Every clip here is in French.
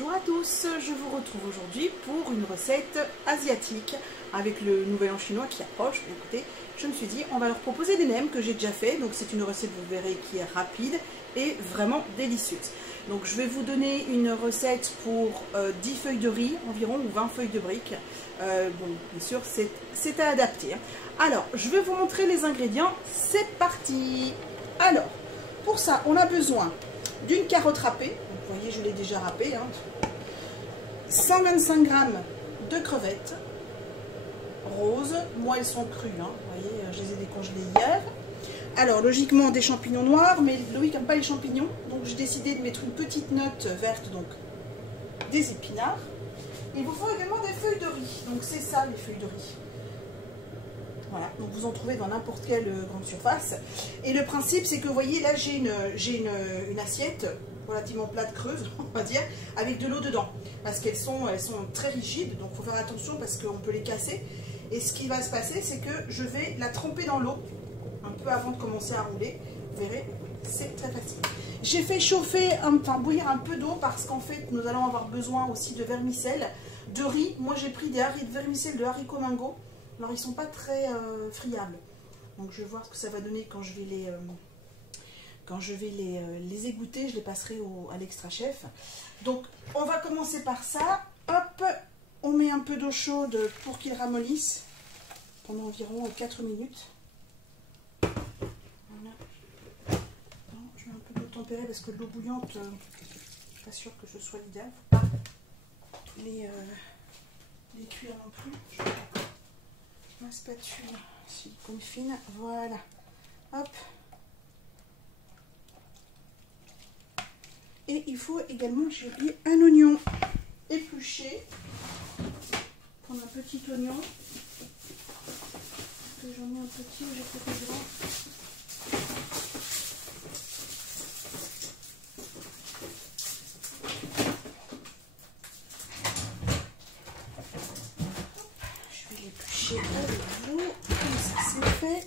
Bonjour à tous, je vous retrouve aujourd'hui pour une recette asiatique avec le nouvel an chinois qui approche. Écoutez, je me suis dit on va leur proposer des nems que j'ai déjà fait, donc c'est une recette, vous verrez, qui est rapide et vraiment délicieuse. Donc je vais vous donner une recette pour 10 feuilles de riz environ ou 20 feuilles de briques. Bon, bien sûr c'est à adapter. Alors je vais vous montrer les ingrédients, c'est parti. Alors pour ça on a besoin d'une carotte râpée. Vous voyez, je l'ai déjà râpée. 125 g de crevettes roses. Moi, elles sont crues. Vous voyez, je les ai décongelées hier. Alors, logiquement, des champignons noirs, mais Loïc n'aime pas les champignons. Donc, j'ai décidé de mettre une petite note verte, donc des épinards. Il vous faut également des feuilles de riz. Donc, c'est ça, les feuilles de riz. Voilà, donc vous en trouvez dans n'importe quelle grande surface. Et le principe, c'est que vous voyez, là, j'ai une assiette relativement plate, creuse, on va dire, avec de l'eau dedans. Parce elles sont très rigides, donc il faut faire attention parce qu'on peut les casser. Et ce qui va se passer, c'est que je vais la tremper dans l'eau, un peu avant de commencer à rouler. Vous verrez, c'est très facile. J'ai fait chauffer, bouillir un peu d'eau parce qu'en fait, nous allons avoir besoin aussi de vermicelle, de riz. Moi, j'ai pris des vermicelles de haricots mango. Alors, ils ne sont pas très friables. Donc, je vais voir ce que ça va donner quand je vais les égoutter. Je les passerai à l'extra chef. Donc, on va commencer par ça. Hop, on met un peu d'eau chaude pour qu'ils ramollissent pendant environ 4 minutes. Voilà. Non, je mets un peu d'eau tempérée parce que l'eau bouillante, je ne suis pas sûre que ce soit l'idéal. Il ne faut pas les cuire non plus. Je vais ma spatule silicone fine, voilà, hop. Et il faut également, j'ai oublié, un oignon épluché. Prendre un petit oignon. Que j'en ai un petit, j'ai fait des grands. Je vais l'éplucher avec vous. Comme ça, c'est fait.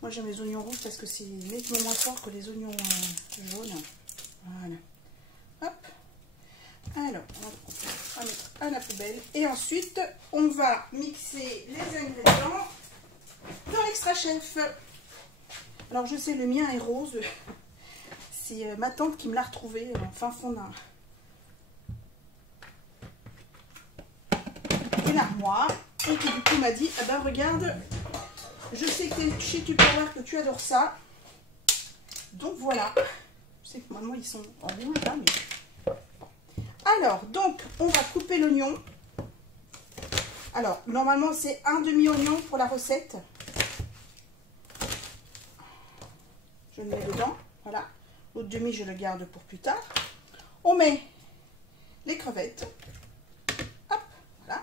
Moi j'aime les oignons rouges parce que c'est nettement moins fort que les oignons jaunes. Voilà. Hop. Alors, on va mettre à la poubelle. Et ensuite, on va mixer les ingrédients dans l'extra chef. Alors je sais, le mien est rose. C'est ma tante qui me l'a retrouvé en fin fond d'une armoire. Et qui du coup m'a dit, ah ben regarde, je sais que tu es chez Tupperware, que tu adores ça. Donc voilà. Je sais que maintenant ils sont en rouge là, mais... Alors, donc, on va couper l'oignon. Alors, normalement, c'est un demi-oignon pour la recette. Je le mets dedans. Voilà. L'autre demi, je le garde pour plus tard. On met les crevettes. Hop, voilà.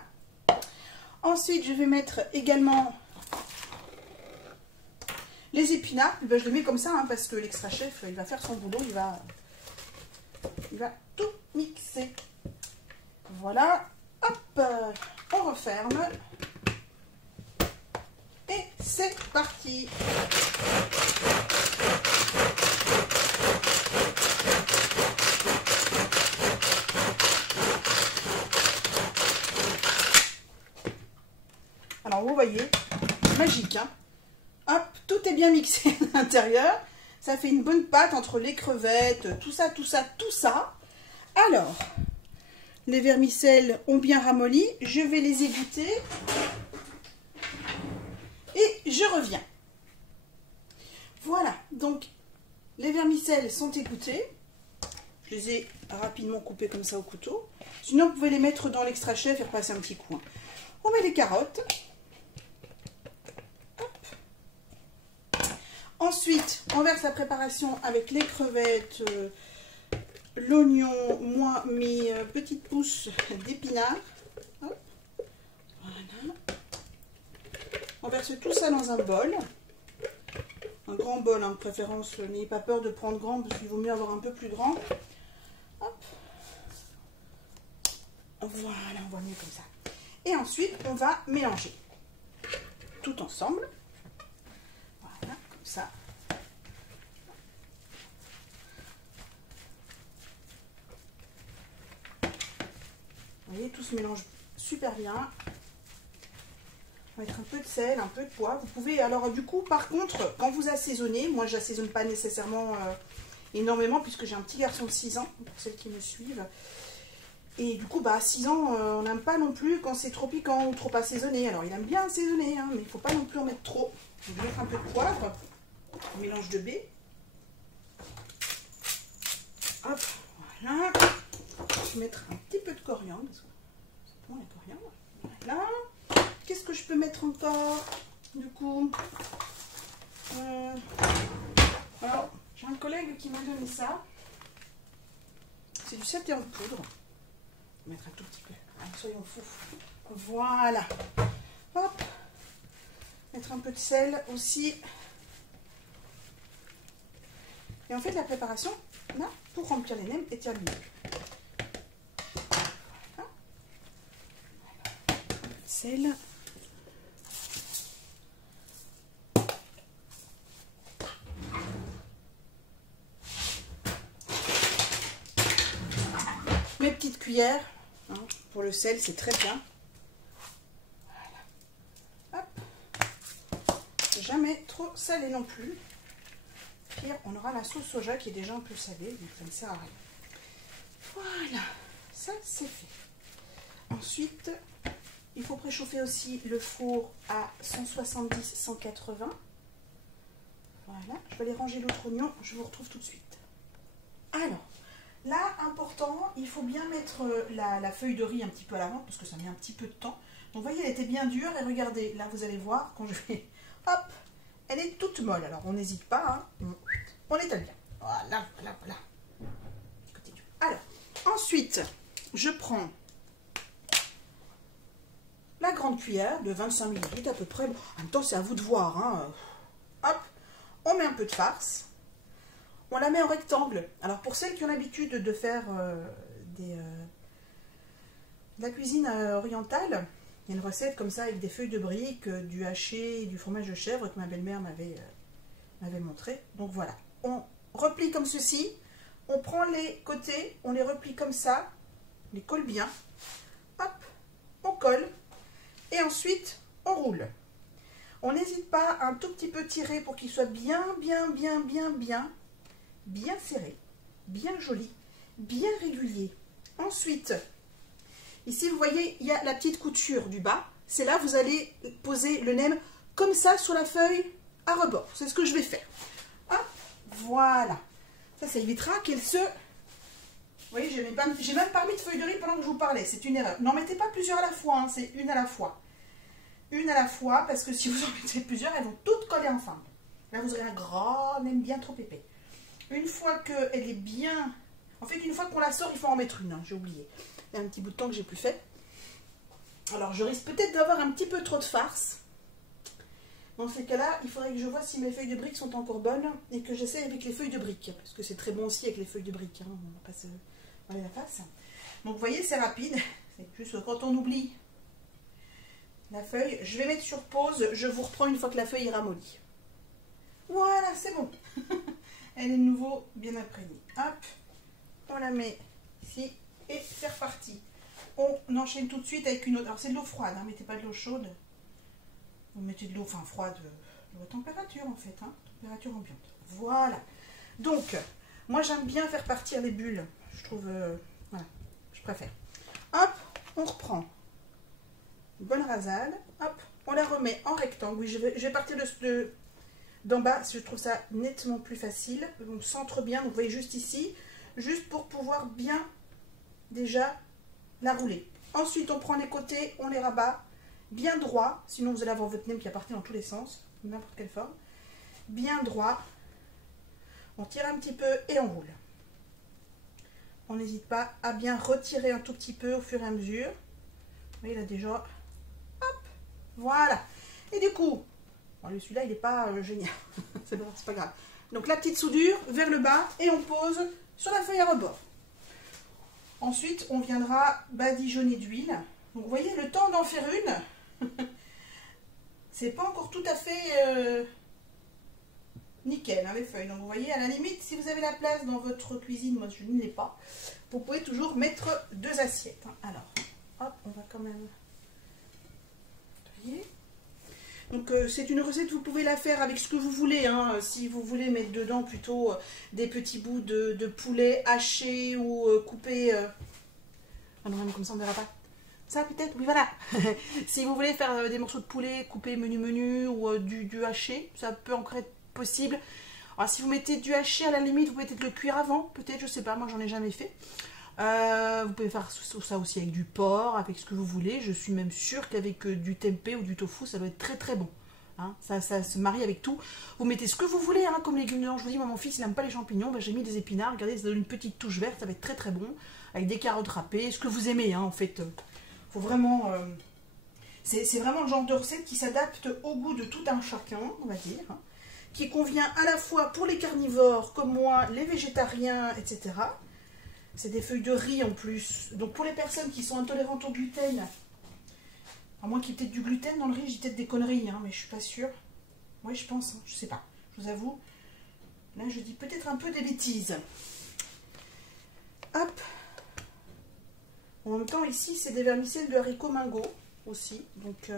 Ensuite, je vais mettre également les épinards. Ben, je les mets comme ça, parce que l'extra chef, il va faire son boulot. Il va tout mixer. Voilà. Hop, on referme. Et c'est parti. Alors, vous voyez, magique, hein. Hop, tout est bien mixé à l'intérieur. Ça fait une bonne pâte entre les crevettes, tout ça, tout ça, tout ça. Alors, les vermicelles ont bien ramolli. Je vais les égoutter. Et je reviens. Voilà, donc les vermicelles sont égouttées. Je les ai rapidement coupées comme ça au couteau. Sinon, vous pouvez les mettre dans l'extra chef et repasser un petit coup. On met les carottes. Ensuite, on verse la préparation avec les crevettes, l'oignon, moi, mes petites pousses d'épinards. Voilà. On verse tout ça dans un bol. Un grand bol, de préférence. N'ayez pas peur de prendre grand, parce qu'il vaut mieux avoir un peu plus grand. Hop. Voilà, on voit mieux comme ça. Et ensuite, on va mélanger. tout ensemble. Voilà, comme ça. Vous voyez, tout se mélange super bien. On va mettre un peu de sel, un peu de poivre. Vous pouvez, alors du coup, par contre, quand vous assaisonnez, moi je n'assaisonne pas nécessairement énormément puisque j'ai un petit garçon de 6 ans, pour celles qui me suivent. Et du coup, bah, à 6 ans, on n'aime pas non plus quand c'est trop piquant ou trop assaisonné. Alors il aime bien assaisonner, hein, mais il ne faut pas non plus en mettre trop. Je vais mettre un peu de poivre, un mélange de baie. Hop, voilà. Je vais mettre un petit peu de coriandre, parce que c'est bon la coriandre. Voilà. Qu'est-ce que je peux mettre encore, du coup alors, j'ai un collègue qui m'a donné ça. C'est du saté en poudre. Je vais mettre un tout petit peu. Allez, soyons fous. Voilà. Hop. Mettre un peu de sel aussi. Et on fait de la préparation là pour remplir les nems et terminer. Voilà. Un peu de sel. Mes petites cuillères, hein, pour le sel, c'est très bien. Voilà. Hop. Jamais trop salé non plus. Pire, on aura la sauce soja qui est déjà un peu salée, donc ça ne sert à rien. Voilà, ça c'est fait. Ensuite, il faut préchauffer aussi le four à 170-180. Voilà, je vais aller ranger l'autre oignon, je vous retrouve tout de suite. Alors, là, important, il faut bien mettre la feuille de riz un petit peu à l'avant, parce que ça met un petit peu de temps. Donc, vous voyez, elle était bien dure, et regardez, là, vous allez voir, quand je vais... Hop, elle est toute molle. Alors, on n'hésite pas, hein. On étale bien. Voilà, voilà, voilà. Alors, ensuite, je prends la grande cuillère de 25 ml à peu près. En même temps, c'est à vous de voir, hein. Hop, on met un peu de farce. On la met en rectangle. Alors pour celles qui ont l'habitude de faire de la cuisine orientale, il y a une recette comme ça avec des feuilles de briques, du haché, du fromage de chèvre que ma belle-mère m'avait montré. Donc voilà, on replie comme ceci, on prend les côtés, on les replie comme ça, on les colle bien, hop, on colle, et ensuite on roule. On n'hésite pas à un tout petit peu tirer pour qu'il soit bien serré, bien joli, bien régulier. Ensuite, ici vous voyez, il y a la petite couture du bas. C'est là vous allez poser le nem comme ça sur la feuille à rebord. C'est ce que je vais faire. Hop, voilà. Ça évitera qu'elle se... Vous voyez, j'ai même pas mis de feuille de riz pendant que je vous parlais. C'est une erreur. N'en mettez pas plusieurs à la fois, hein, c'est une à la fois. Une à la fois, parce que si vous en mettez plusieurs, elles vont toutes coller ensemble. Là, vous aurez un grand nem bien trop épais. Une fois qu'elle est bien... En fait, une fois qu'on la sort, il faut en mettre une, hein, j'ai oublié. Il y a un petit bout de temps que j'ai plus fait. Alors, je risque peut-être d'avoir un petit peu trop de farce. Dans ces cas-là, il faudrait que je vois si mes feuilles de briques sont encore bonnes et que j'essaie avec les feuilles de briques. Parce que c'est très bon aussi avec les feuilles de briques. Hein, on va pas se voiler la face. Donc, vous voyez, c'est rapide. C'est juste quand on oublie la feuille. Je vais mettre sur pause. Je vous reprends une fois que la feuille est ramollie. Voilà, c'est bon. Elle est de nouveau bien imprégnée. Hop, on la met ici et c'est reparti. On enchaîne tout de suite avec une autre. Alors c'est de l'eau froide, hein, mettez pas de l'eau chaude. Vous mettez de l'eau, enfin froide, de votre température en fait, hein, température ambiante. Voilà. Donc, moi j'aime bien faire partir les bulles. Je trouve, voilà, je préfère. Hop, on reprend. Une bonne rasade. Hop, on la remet en rectangle. Oui, je vais partir d'en bas, je trouve ça nettement plus facile. On centre bien, donc vous voyez juste ici, juste pour pouvoir bien déjà la rouler. Ensuite, on prend les côtés, on les rabat bien droit, sinon vous allez avoir votre nem qui va partir dans tous les sens, n'importe quelle forme. Bien droit, on tire un petit peu et on roule. On n'hésite pas à bien retirer un tout petit peu au fur et à mesure. Vous voyez là déjà, hop, voilà. Et du coup, bon, celui-là, il n'est pas génial. C'est pas grave. Donc, la petite soudure vers le bas et on pose sur la feuille à rebord. Ensuite, on viendra badigeonner d'huile. Donc, vous voyez, le temps d'en faire une, c'est pas encore tout à fait nickel, hein, les feuilles. Donc vous voyez, à la limite, si vous avez la place dans votre cuisine, moi je ne l'ai pas, vous pouvez toujours mettre 2 assiettes. Hein. Alors, hop, on va quand même... Vous voyez? Donc c'est une recette, vous pouvez la faire avec ce que vous voulez, hein. Si vous voulez mettre dedans plutôt des petits bouts de poulet haché ou coupé... Ah non, comme ça on ne verra pas. Ça peut-être, oui voilà. Si vous voulez faire des morceaux de poulet coupés menu ou du haché, ça peut encore être possible. Alors si vous mettez du haché à la limite, vous pouvez peut-être le cuire avant, peut-être, je sais pas, moi j'en ai jamais fait. Vous pouvez faire ça aussi avec du porc, avec ce que vous voulez. Je suis même sûre qu'avec du tempeh ou du tofu, ça doit être très très bon. Hein, ça se marie avec tout. Vous mettez ce que vous voulez hein, comme légumes dedans. Je vous dis, moi mon fils il n'aime pas les champignons, ben, j'ai mis des épinards. Regardez, ça donne une petite touche verte, ça va être très très bon. Avec des carottes râpées, ce que vous aimez hein, en fait. Faut vraiment... c'est vraiment le genre de recette qui s'adapte au goût de tout un chacun, on va dire. Hein, qui convient à la fois pour les carnivores comme moi, les végétariens, etc. C'est des feuilles de riz en plus. Donc pour les personnes qui sont intolérantes au gluten, à moins qu'il y ait peut-être du gluten dans le riz, j'ai peut-être des conneries, hein, mais je suis pas sûre. Oui, je pense, hein, je sais pas. Je vous avoue. Là, je dis peut-être un peu des bêtises. Hop. En même temps, ici, c'est des vermicelles de haricots mingo aussi. Donc,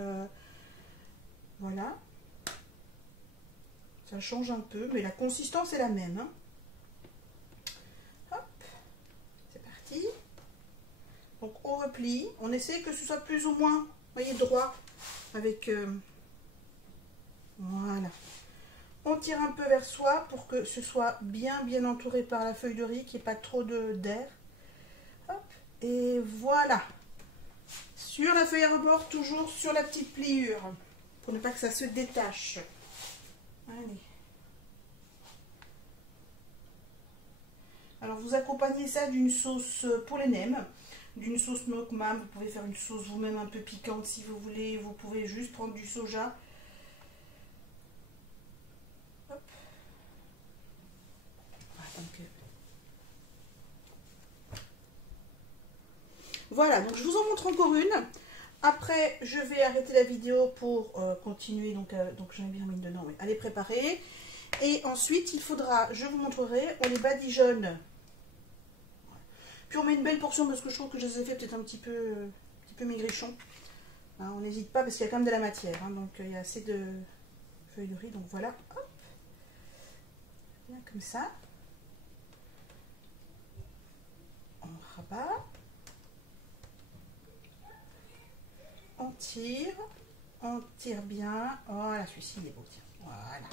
voilà. Ça change un peu, mais la consistance est la même. Hein. Donc on replie, on essaie que ce soit plus ou moins, voyez, droit avec voilà. On tire un peu vers soi pour que ce soit bien entouré par la feuille de riz, qu'il n'y ait pas trop d'air. Et voilà. Sur la feuille à rebord, toujours sur la petite pliure, pour ne pas que ça se détache. Allez. Alors vous accompagnez ça d'une sauce pour les nems, d'une sauce mokmam. Vous pouvez faire une sauce vous-même un peu piquante si vous voulez. Vous pouvez juste prendre du soja. Hop. Voilà, donc je vous en montre encore une. Après, je vais arrêter la vidéo pour continuer. Donc j'en ai bien mis dedans, mais à les préparer. Et ensuite, il faudra, je vous montrerai, on les badigeonne. Puis on met une belle portion parce que je trouve que je les ai fait peut-être un petit peu maigrichon. Hein, on n'hésite pas parce qu'il y a quand même de la matière. Hein, donc il y a assez de feuilles de riz. Donc voilà. Hop. Bien comme ça. On rabat. On tire bien. Voilà, celui-ci il est beau. Tiens. Voilà.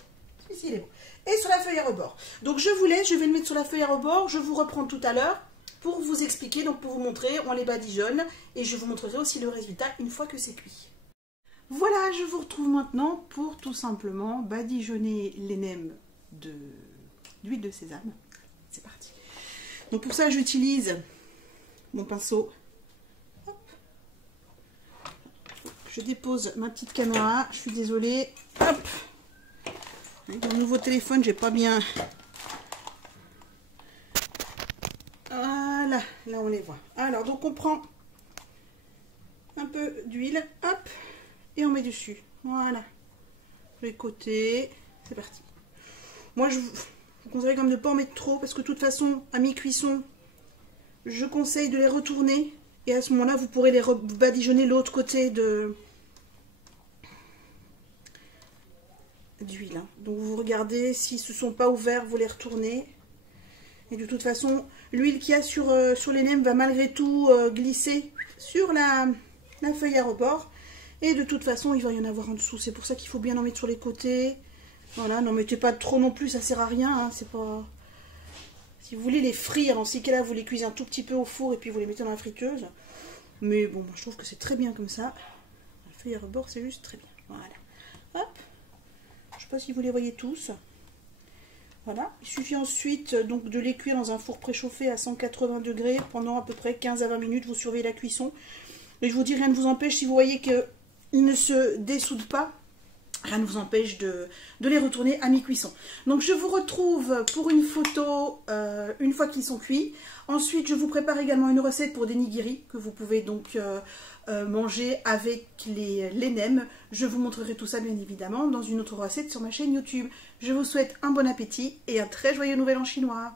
Celui-ci il est beau. Et sur la feuille à rebord. Donc je vous laisse, je vais le mettre sur la feuille à rebord. Je vous reprends tout à l'heure pour vous expliquer, donc pour vous montrer, on les badigeonne et je vous montrerai aussi le résultat une fois que c'est cuit. Voilà, je vous retrouve maintenant pour tout simplement badigeonner les nems d'huile de sésame. C'est parti. Donc pour ça, j'utilise mon pinceau. Hop. Je dépose ma petite caméra. Je suis désolée. Hop. Avec mon nouveau téléphone, j'ai pas bien... Voilà, là on les voit. Alors, donc on prend un peu d'huile, hop, et on met dessus. Voilà. Les côtés, c'est parti. Moi, je vous conseille quand même de ne pas en mettre trop, parce que de toute façon, à mi-cuisson, je conseille de les retourner. Et à ce moment-là, vous pourrez les badigeonner l'autre côté d'huile. Hein. Donc vous regardez, s'ils ne se sont pas ouverts, vous les retournez. Et de toute façon, l'huile qu'il y a sur les nems va malgré tout glisser sur la feuille à rebord. Et de toute façon, il va y en avoir en dessous. C'est pour ça qu'il faut bien en mettre sur les côtés. Voilà, n'en mettez pas trop non plus, ça sert à rien. Hein, c'est pas... Si vous voulez les frire, dans ces cas-là, vous les cuisez un tout petit peu au four et puis vous les mettez dans la friteuse. Mais bon, je trouve que c'est très bien comme ça. La feuille à rebord, c'est juste très bien. Voilà. Hop. Je ne sais pas si vous les voyez tous. Voilà. Il suffit ensuite donc de les cuire dans un four préchauffé à 180 degrés pendant à peu près 15 à 20 minutes. Vous surveillez la cuisson. Et je vous dis, rien ne vous empêche, si vous voyez qu'ils ne se dessoudent pas, rien ne vous empêche de les retourner à mi-cuisson. Donc je vous retrouve pour une photo une fois qu'ils sont cuits. Ensuite, je vous prépare également une recette pour des nigiri que vous pouvez donc manger avec les nems. Je vous montrerai tout ça bien évidemment dans une autre recette sur ma chaîne YouTube. Je vous souhaite un bon appétit et un très joyeux nouvel an chinois.